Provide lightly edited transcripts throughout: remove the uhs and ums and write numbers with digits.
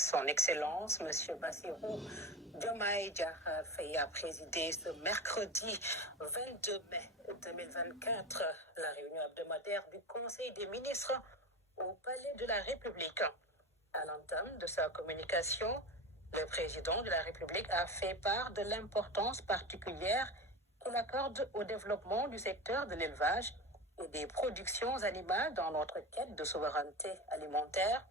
Son Excellence, M. Bassirou Diomaye Diakhar Faye a présidé ce mercredi 22 mai 2024 la réunion hebdomadaire du Conseil des ministres au Palais de la République. À l'entame de sa communication, le président de la République a fait part de l'importance particulière qu'il accorde au développement du secteur de l'élevage et des productions animales dans notre quête de souveraineté alimentaire.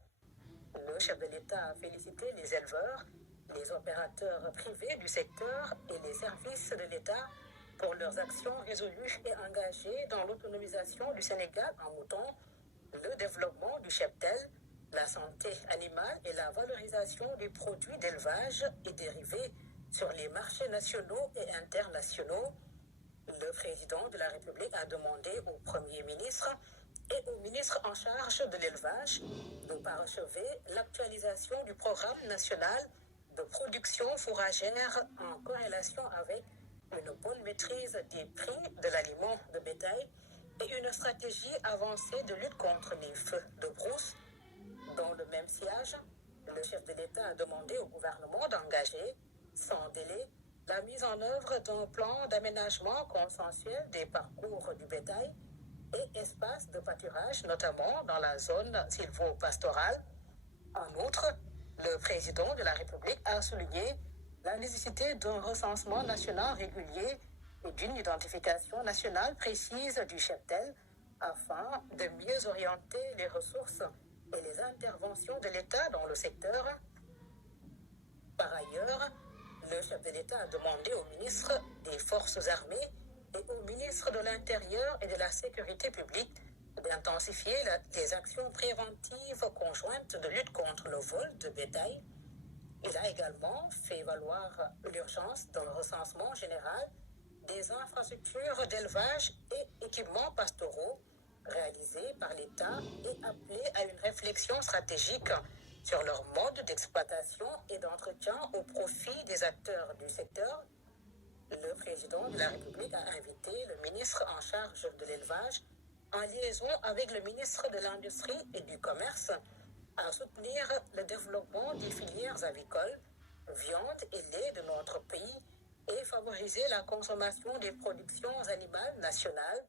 Le chef de l'État a félicité les éleveurs, les opérateurs privés du secteur et les services de l'État pour leurs actions résolues et engagées dans l'autonomisation du Sénégal en mouton, le développement du cheptel, la santé animale et la valorisation des produits d'élevage et dérivés sur les marchés nationaux et internationaux. Le président de la République a demandé au Premier ministre et au ministre en charge de l'élevage de parachever l'actualisation du programme national de production fourragère en corrélation avec une bonne maîtrise des prix de l'aliment de bétail et une stratégie avancée de lutte contre les feux de brousse. Dans le même sillage, le chef de l'État a demandé au gouvernement d'engager, sans délai, la mise en œuvre d'un plan d'aménagement consensuel des parcours du bétail et espaces de pâturage, notamment dans la zone sylvo-pastorale. En outre, le président de la République a souligné la nécessité d'un recensement national régulier et d'une identification nationale précise du cheptel afin de mieux orienter les ressources et les interventions de l'État dans le secteur. Par ailleurs, le chef de l'État a demandé au ministre des Forces armées et au ministre de l'Intérieur et de la Sécurité publique d'intensifier les actions préventives conjointes de lutte contre le vol de bétail. Il a également fait valoir l'urgence d'un recensement général des infrastructures d'élevage et équipements pastoraux réalisés par l'État et appelé à une réflexion stratégique sur leur mode d'exploitation et d'entretien au profit des acteurs du secteur. Le président de la République a invité le ministre en charge de l'élevage, en liaison avec le ministre de l'Industrie et du Commerce, à soutenir le développement des filières avicoles, viande et lait de notre pays et favoriser la consommation des productions animales nationales.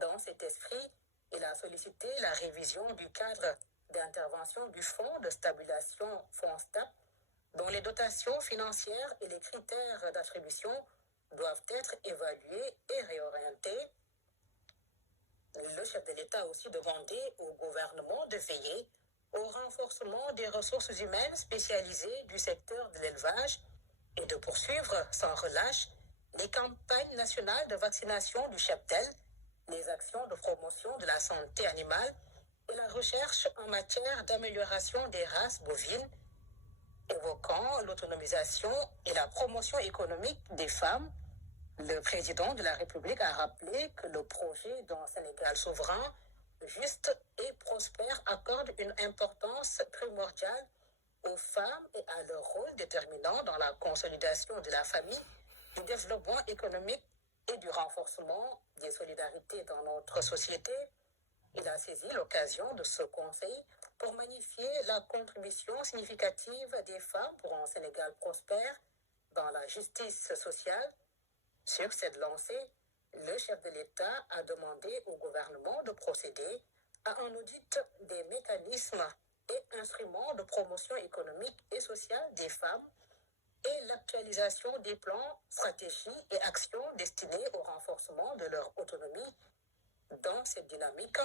Dans cet esprit, il a sollicité la révision du cadre d'intervention du Fonds de stabilisation FONSTAB, dont les dotations financières et les critères d'attribution doivent être évalués et réorientés. Le chef de l'État a aussi demandé au gouvernement de veiller au renforcement des ressources humaines spécialisées du secteur de l'élevage et de poursuivre sans relâche les campagnes nationales de vaccination du cheptel, les actions de promotion de la santé animale et la recherche en matière d'amélioration des races bovines, évoquant l'autonomisation et la promotion économique des femmes. Le président de la République a rappelé que le projet d'un Sénégal souverain, juste et prospère accorde une importance primordiale aux femmes et à leur rôle déterminant dans la consolidation de la famille, du développement économique et du renforcement des solidarités dans notre société. Il a saisi l'occasion de ce conseil pour magnifier la contribution significative des femmes pour un Sénégal prospère dans la justice sociale. Sur cette lancée, le chef de l'État a demandé au gouvernement de procéder à un audit des mécanismes et instruments de promotion économique et sociale des femmes et l'actualisation des plans, stratégies et actions destinés au renforcement de leur autonomie. Dans cette dynamique,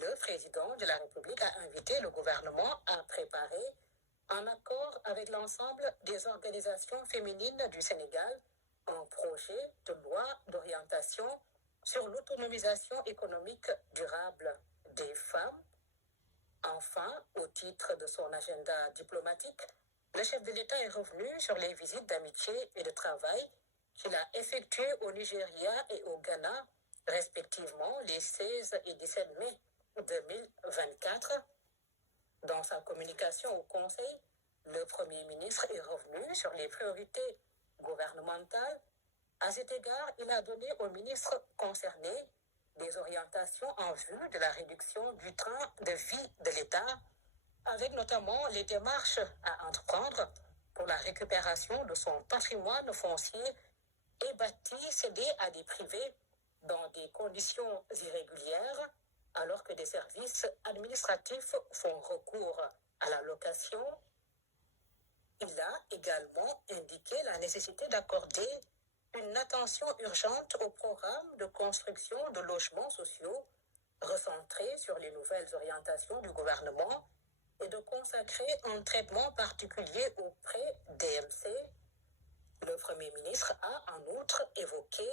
le président de la République a invité le gouvernement à préparer, en accord avec l'ensemble des organisations féminines du Sénégal, un projet de loi d'orientation sur l'autonomisation économique durable des femmes. Enfin, au titre de son agenda diplomatique, le chef de l'État est revenu sur les visites d'amitié et de travail qu'il a effectuées au Nigeria et au Ghana, respectivement les 16 et 17 mai 2024. Dans sa communication au Conseil, le Premier ministre est revenu sur les priorités gouvernementales. À cet égard, il a donné aux ministres concernés des orientations en vue de la réduction du train de vie de l'État. avec notamment les démarches à entreprendre pour la récupération de son patrimoine foncier et bâti cédé à des privés dans des conditions irrégulières, alors que des services administratifs font recours à la location. Il a également indiqué la nécessité d'accorder une attention urgente au programme de construction de logements sociaux recentré sur les nouvelles orientations du gouvernement et de consacrer un traitement particulier aux prêts DMC. Le Premier ministre a en outre évoqué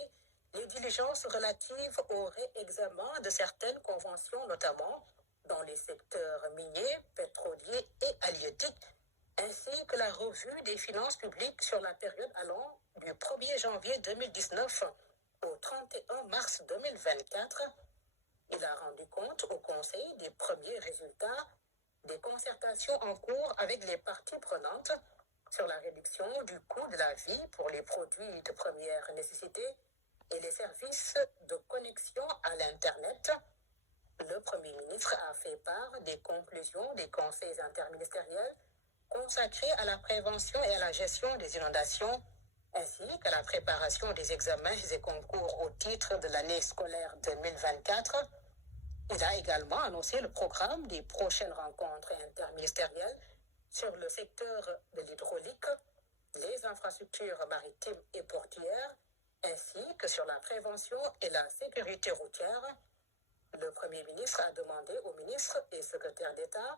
les diligences relatives au réexamen de certaines conventions, notamment dans les secteurs miniers, pétroliers et halieutiques, ainsi que la revue des finances publiques sur la période allant du 1er janvier 2019 au 31 mars 2024. Il a rendu compte au Conseil des premiers résultats des concertations en cours avec les parties prenantes sur la réduction du coût de la vie pour les produits de première nécessité et les services de connexion à l'Internet. Le Premier ministre a fait part des conclusions des conseils interministériels consacrés à la prévention et à la gestion des inondations, ainsi qu'à la préparation des examens et concours au titre de l'année scolaire 2024. Il a également annoncé le programme des prochaines rencontres interministérielles sur le secteur de l'hydraulique, les infrastructures maritimes et portuaires, ainsi que sur la prévention et la sécurité routière. Le Premier ministre a demandé aux ministres et secrétaires d'État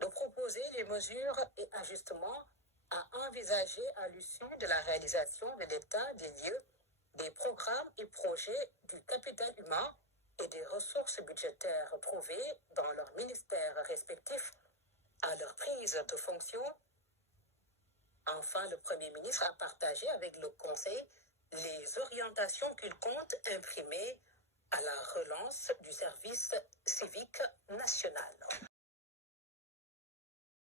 de proposer les mesures et ajustements à envisager à l'issue de la réalisation de l'état des lieux, des programmes et projets du capital humain et des ressources budgétaires trouvées dans leurs ministères respectifs à leur prise de fonction. Enfin, le Premier ministre a partagé avec le Conseil les orientations qu'il compte imprimer à la relance du service civique national.